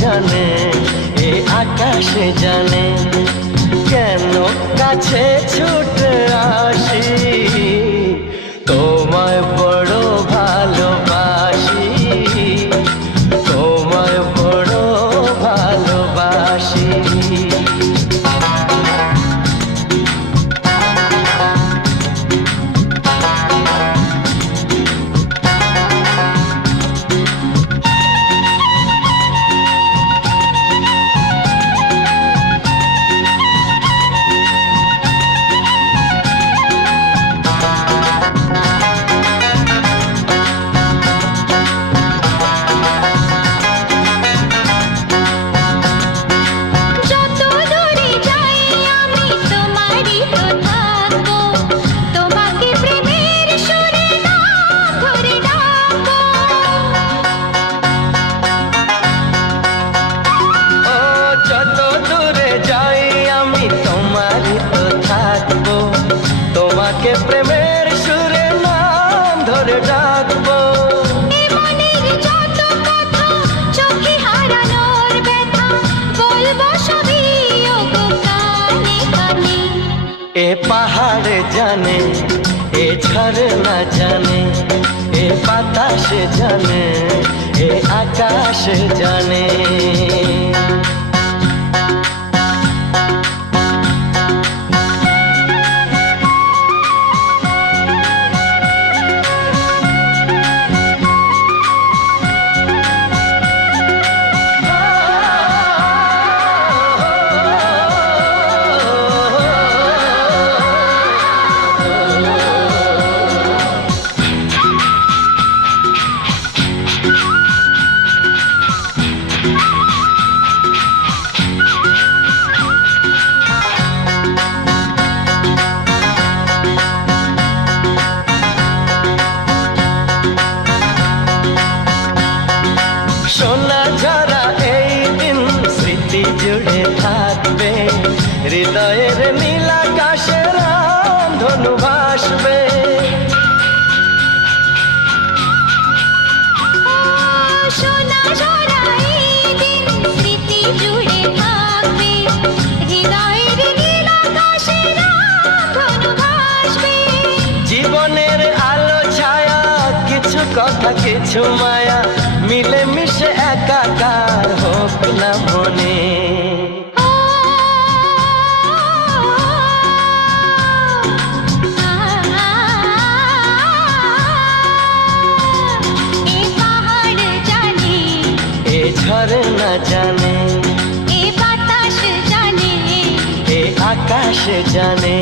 জানে, এ আকাশে জানে, কেন কাছে ছুটে আসি, তোমায় বড় ভালোবাসি, তোমায় বড় ভালোবাসি। তোমাকে প্রেমের সুরে নাম ধরে ডাকবো, মনের যত কথা চোখে হারানোর ব্যথা বলবো সবই ওগো কানে কানে। এ পাহাড়ে জানে, এ ঝরনা জানে, এ বাতাসে জানে, এ আকাশে জানে। সোনা ঝরা এই দিন স্মৃতি জুড়ে থাকবে, হৃদয়ের নীল আকাশে রামধনু ভাসবে। সোনা ঝরা এই দিন স্মৃতি জুড়ে থাকবে, হৃদয়ের নীল আকাশে রামধনু ভাসবে। জীবনের আলো ছায়া, কিছু কথা কিছু মায়া, মিলে মিশে একাকার হোক না মনে। এ পাহাড় জানে, এ ঝরনা জানে, এ বাতাস জানে, এ আকাশ জানে।